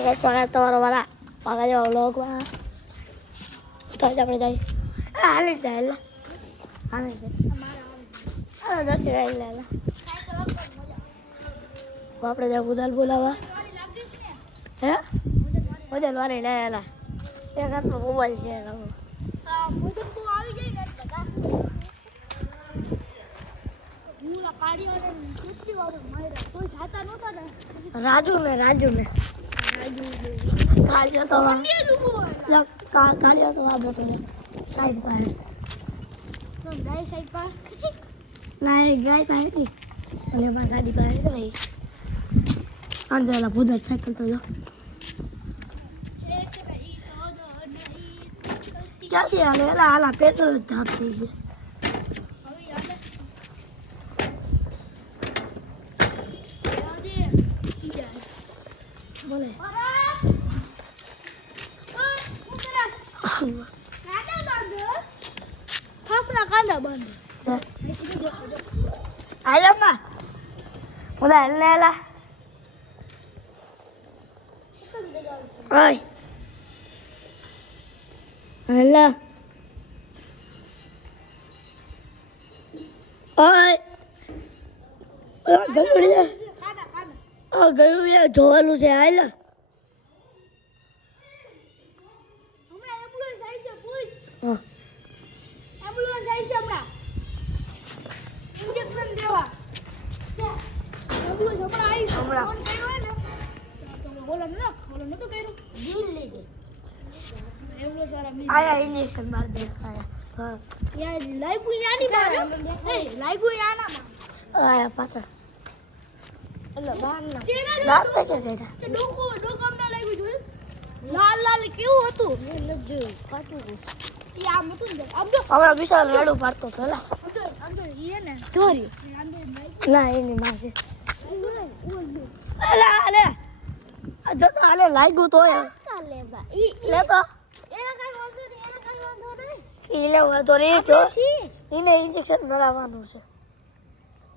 કે ચોરા તમારો વાળા પાગા જેવા વ્લોગમાં તો જ આપણે જઈએ હાલી જાય એટલે હાલી જાય જતી રહે એટલે આપણે જ્યાં બુધાલ બોલાવા હે મજા વારી લે એલા એક હાથમાં મોબાઈલ છે રાજુ ને કાળિયો તો કાળિયો તો આ બેઠો સાઈડ પર ગાય સાઈડ પર ના ગાય પાસે નહીં અને એમાં ગાડી પાસે તો નહીં અંદરલા ભૂદર સાયકલ તો જો ક્યાંથી હાલે એલા હાલા પેટ્રોલ જ ધાપ થઈ ગયું બોલે કાંદા બંધ હાલો માં બોલા હેલ હેલા ઓય હેલા ઓય ગયું એ જોવાનું છે હાલા આયા ઇન્જેક્શન માર દે આયા યાર લાઈગુ યાની માર એ લાઈગુ યાના આયા પાછળ એટલે બાર ના લાલ પે કે દેતા તે ડોકમ ના લાગ્યું જોયું લાલ કેવું હતું મેં ન જોયું કાટું ઈ આમ હતું ને આમ જો આપડા વિશાલ રાડો પાડતો પેલા અંદર ઈ ને ઢોરી ના એની માં છે અલા અલે જો તો આલે લાગ્યું તો લે બા ઈ લે તો એના કાઈ વાંધો નહીં ઈ લે તો રે જો ઈને ઇન્જેક્શન મરાવવાનું છે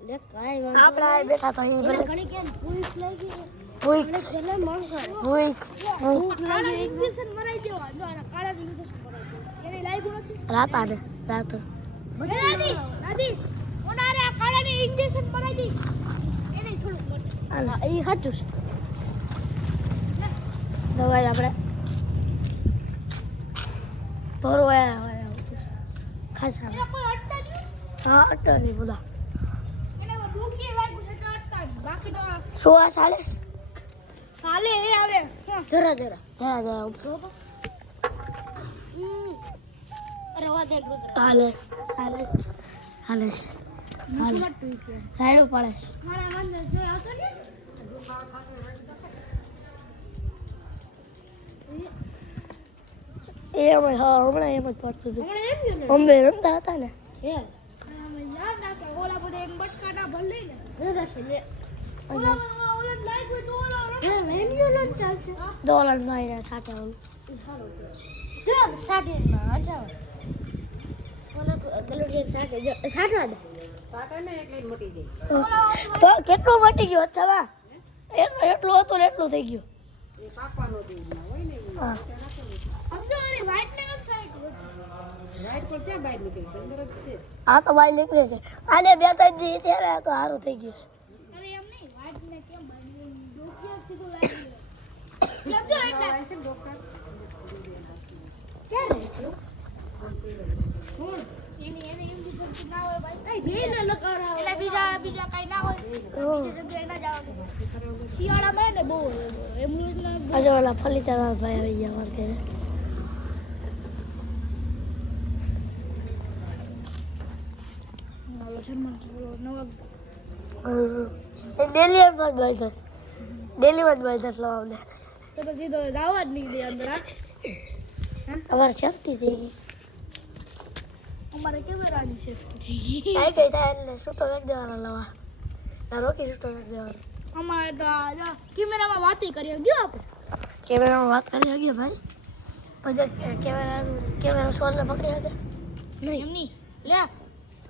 લે કાઈ વાંધો આપડા બેઠા તો ઈ ભલે ઘણી કે ભૂખ લાગી ભૂખ ભલે મણ કરે ભૂખ લાગી ઇન્જેક્શન મરાઈ દેવા જો આ કાળા ઇન્જેક્શન મરાઈ દે એને લાગ્યું નથી રાત દાદી ઓનારે આ કાળાને ઇન્જેક્શન મરાઈ દી એને થોડું આ ઈ હાચું છે દવાઈ આપણે થોડું ખાસ હા અટતા નહીં બોલા શું ચાલે એ આવે જરા હાલે પડે એમ હા હમણાં એમ જ પડતું હતું અમે રમતા હતા ને ડોલર માર્યા સાથે તો કેટલું મટી ગયું અચ્છા એટલું હતું ને એટલું થઈ ગયું હા આ તો બાય નીકળે છે આલે બે ત્રણ દી ત્યારે તો સારું થઈ ગયું શિયાળામાં ફર્નિચર ભાઈ આવી ગયા મારે ઘરે ડેલી માં બાંધસ લાવને તો સીધો જવા જ નહીં દે અંદર અમારે સેફટી થઈ ગઈ અમારે કેમેરાની સેફટી થઈ ગઈ કઈ થાય એટલે શું તો વેક દેવાના લવા ના રોકી શું તો વેક દેવાનું અમારે તો કેમેરામાં વાત કરી ગયો આપણે કેમેરામાં વાત કરી ગયો ભાઈ પછી કેમેરા સોરને પકડી શકે નહીં એમ નહીં લે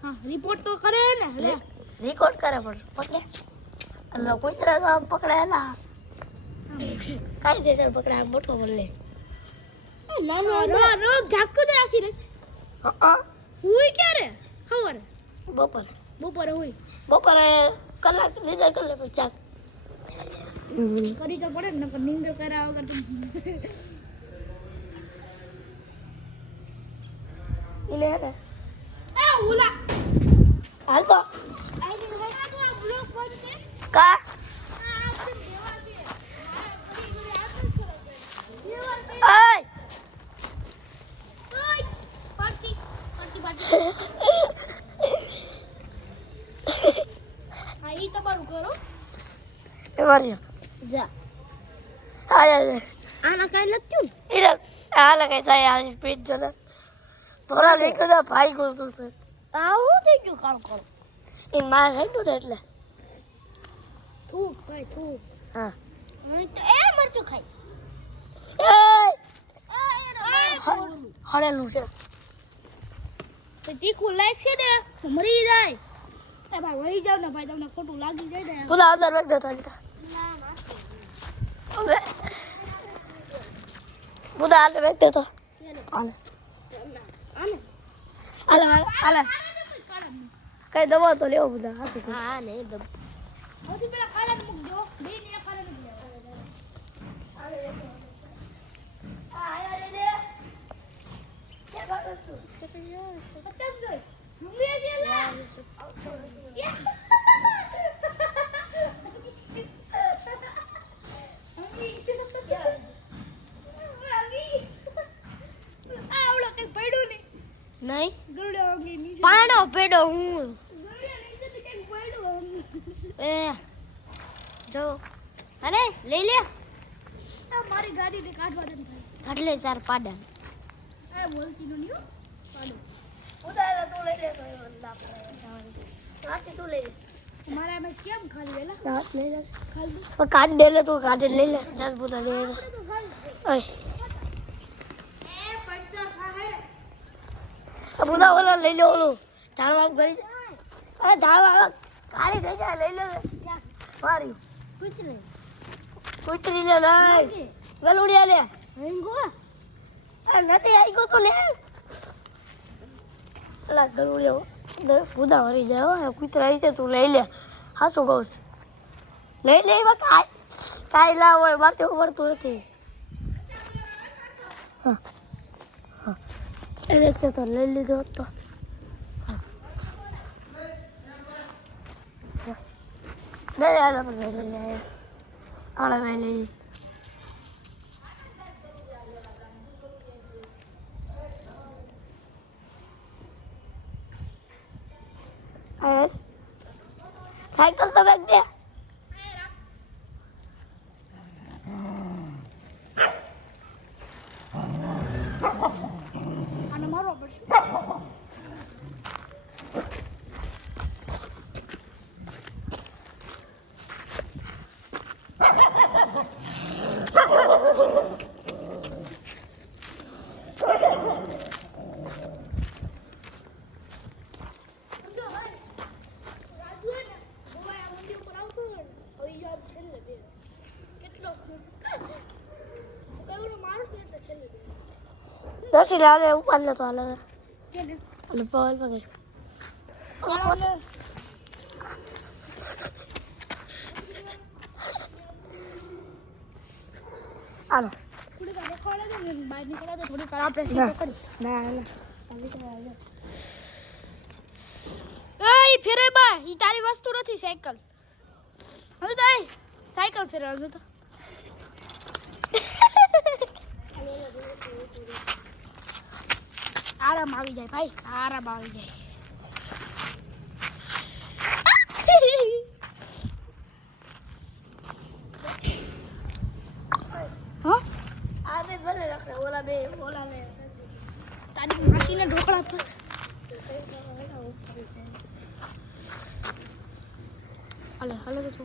હા રિપોર્ટ તો કરે ને લે રેકોર્ડ કરે પણ પકડે એટલે કોઈ તરહ તો પકડાયેલા કાયદેસર પકડા મોટો બોલે નાનો રોબ ઝાકું તો આખી રે હુઈ ક્યારે ખબર બપોરે હુઈ બપોરે કલાક લીધા કલાક પછી ચાક કરી તો પડે ને નીંદર કર્યા વગર ઇને હે એ ઓલા હાલ તો કા આઈ તમારું કરો એ મારી જા આના કઈ લખ્યું ને આ લગાઈ જાય આ પેજ જો ને થોડા લેકો દા ભાઈ ગોતું છે આ હું થઈ ગયું કામ કરો એ માર હેડું એટલે થૂક ભાઈ થૂક હા અને તો એ મરચું ખાઈ હળેલું છે તો તીખું લાઈક છે ને મરી જાય એ ભાઈ વહી જાવ ને ભાઈ તમને ખોટું લાગી જાય ને બોલા અંદર વેચ દો તાલી હવે બોલા આલે વેચ દે તો આલે કઈ દવા તો લેવો બધા હા નહીં દવા સૌથી પહેલા કાળા મૂક દો બે ને કાળા મૂક નહીં પાણો પેડો હું એ જો અરે લઈ લે મારી ગાડી ને કાઢવા દે કાઢ લે ચાર પાડા એ બોલતી નો નીઓ પાડો ઉડાલા તો લઈ લે તો રાતી તું લઈ લે મારા મે કેમ ખાલી વેલા રાત લઈ લે ખાલી કાઢ દે લે તું કાઢ લઈ લે ચાલ પૂરા લે ઓય અબુદા ઓલા લઈ લે ઓલો ઢાળવા કરી આ ઢાળવા કાળી થઈ જાય લઈ લે મારી કુતરી લે લઈ ગલુડિયા લે હેંગો આ નથી આઈ ગયો તો લે અલા ગલુડિયા બુદા વરી જાય કુતરા આવી છે તું લઈ લે હાચું કહું લઈ લે એમાં કાઈ લાવ હોય માથે ઉભરતું નથી હા હા એને તો લઈ લીધો તો દે આલા પર લઈ આલા લઈ લી આય સાયકલ તો બેક દે આને મારો પડશે દસી લાલે ઉપર લે તો હાલે એટલે પાવર પકડ આલો થોડી કા દેખાડે તો બહાર નીકળે તો થોડી કાર આપણે સીધો કરી ના ના એય ફેરે બા ઈ તારી વસ્તુ નથી સાયકલ હવે તો સાયકલ ફેરવાનું તો આરામ આવી જાય ભાઈ આરામ આવી જાય હા આ બે ભલે રાખે ઓલા લે તારી માસીને ઢોકળા પર હાલે તો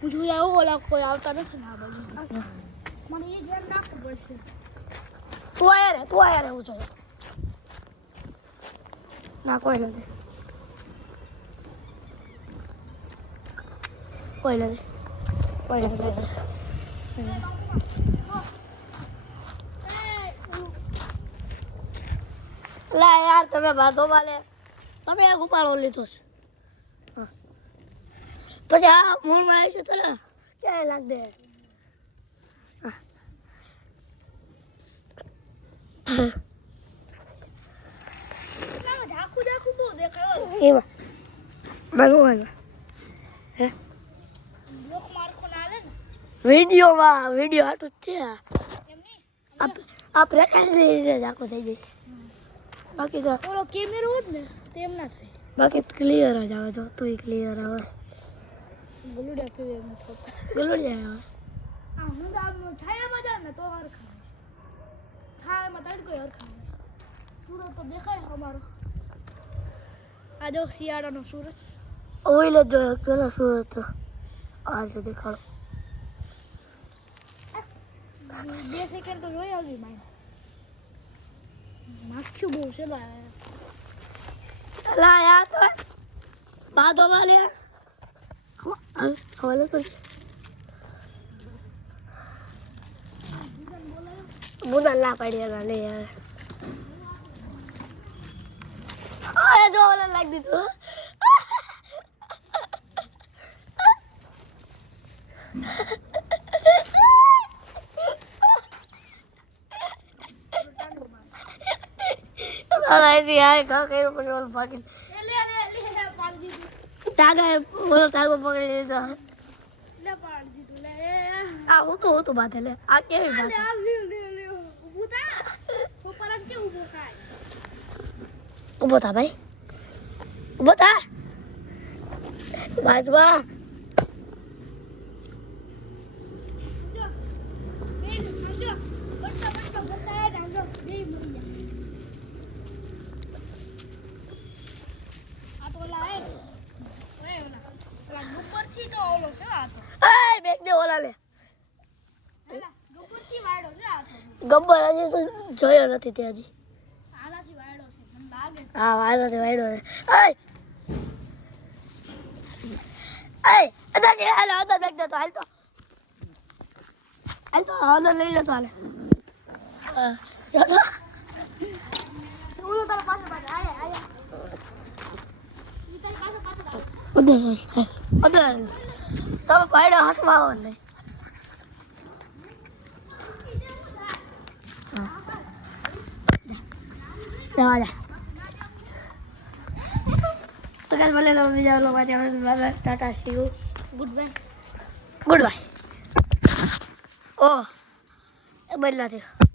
હું જોઈ આવું ઓલા કોઈ આવતા નથી ને આ બાજુ મને એ ધ્યાન રાખવું પડશે તું આયા રે હું જોઈએ ના કોઈ નથી કોઈ નથી લા યાર તમે બાધો વાલે તમે એક ઉપાડો લીધો છે પછી આ મૂળમાં આવી છે તો ક્યાં લાગ દે ઝાખું ઝાખું બહુ દેખાય એમાં બનવાનું હે બ્લોક માર્કો ના આલે ને વિડિયો હાટું જ છે આ પ્રકાશ રીતે ઝાખું થઈ જાય બાકી તો ઓલો કેમેરો હોત ને તેમ ના થાય બાકી ક્લિયર જ આવે તો ક્લિયર આવે ગલુડિયા ક્લિયર ન થતા ગલુડિયા આવે આ હું આમ છાયામાં જાવ ને તો હરખા છાયામાં તડકો હરખા સૂરજ તો દેખાય અમારો આ જો શિયાળાનો સૂરજ ઓઈલ જ જોયો પેલા સૂરજ તો આ જો દેખાડો 2 સેકન્ડ તો જોઈ આવી માઈ માખ્યું બહુ છે લા યાર તો બાદો વાલે ખવાલે તો બુના ના પડ્યા લે યાર અરે જો ઓલા લાગ દીધું અરે યાર કા કઈ પર ઓલ પાકી લે પાડી દીધું તાગા બોલો તાગો પકડી લીધો લે પાડી દીધું લે આ હું તો બાતે લે આ કેવી બાત લે ઊભો થા છોકરા કે ઊભો થાય ઊભો થા ભાઈ ઊભો થા બાજવા ગબ્બર હજી તો જોયો નથી તે હજી હા વાયડો છે અંદર બેગ દે તો હાલ તો અંદર લઈ લે તો હાલે તમે પાડો હસવાઓ નહીં તો કાલ ભલે તમે બીજા લોકો tata see you good bye ઓ એ બદલા થયો